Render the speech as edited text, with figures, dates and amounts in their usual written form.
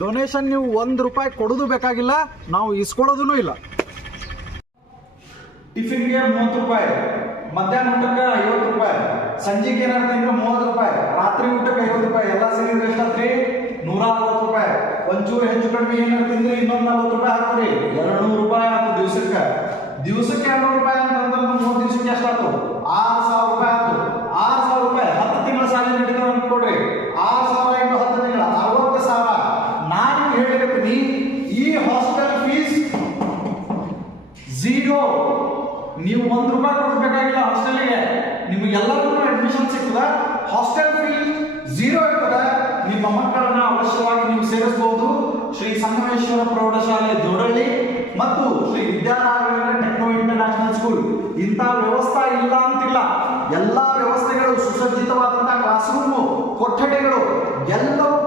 Donation ನೀವು ₹1 ಕೊಡೋದು ಬೇಕಾಗಿಲ್ಲ, ನಾವು ಇಸ್ಕೊಳ್ಳೋದೂ ಇಲ್ಲ. ಟಿಫಿನ್ಗೆ ₹30, ಮಧ್ಯಾಹ್ನ ಊಟಕ್ಕೆ ₹50, ಸಂಜೆಗೆ ಏನಾದ್ರು ತಿಂದ್ರೆ ₹30, ರಾತ್ರಿ ಊಟಕ್ಕೆ ₹50, ಎಲ್ಲ ಸೇರಿದ್ರೆ ಎಷ್ಟಾತ್ರಿ? ₹160. ಒಂಚೂರು ಹೆಚ್ಚು ಕಡಿಮೆ ಏನಾದ್ರು ತಿಂದ್ರೆ ಇನ್ನೊಂದು ₹40 ಹಾಕ್ರಿ, ₹200 ಆಯ್ತು ದಿವಸಕ್ಕೆ. ದಿವಸಕ್ಕೆ ₹200 ಅಂತಂದ್ರೆ 3 ದಿವಸಕ್ಕೆ ಎಷ್ಟಾಯ್ತು? ₹6000 ಆಯ್ತು. ₹6000 10 ತಿಂಗಳ ಸಾಲ ನಡೀತಾವ ಅನ್ಕೊಡ್ರಿ. 6000 ಇಂಟು 10 ತಿಂಗಳ 60,000. ನಾನು ಹೇಳಿರ್ತೀನಿ, ಈ ಹಾಸ್ಟೆಲ್ ಫೀಸ್ ಝೀರೋ. ನೀವು ₹1 ಕೊಡಬೇಕಾಗಿಲ್ಲ ಹಾಸ್ಟೆಲ್ಗೆ, ನಿಮಗೆಲ್ಲರಿಗೂ ಅಡ್ಮಿಷನ್ ಸಿಗ್ತದ. ಹಾಸ್ಟೆಲ್ ಫೀಸ್ ಝೀರೋ ಇರ್ತದೆ. ನಿಮ್ಮ ಮಕ್ಕಳನ್ನ ಅವಶ್ಯವಾಗಿ ನೀವು ಸೇರಿಸಬಹುದು. ಶ್ರೀ ಸಂಗಮೇಶ್ವರ ಪ್ರೌಢಶಾಲೆ ಜೋಡಳ್ಳಿ ಮತ್ತು ಶ್ರೀ ವಿದ್ಯಾರಾಘವೇಂದ್ರ ಟೆಕ್ನೋ ಇಂಟರ್ನ್ಯಾಷನಲ್ ಸ್ಕೂಲ್. ಇಂಥ ವ್ಯವಸ್ಥೆ ಇಲ್ಲ ಅಂತಿಲ್ಲ, ಎಲ್ಲಾ ವ್ಯವಸ್ಥೆಗಳು ಸುಸಜ್ಜಿತವಾದಂತಹ ಕ್ಲಾಸ್ ರೂಮು, ಕೊಠಡಿಗಳು ಎಲ್ಲವೂ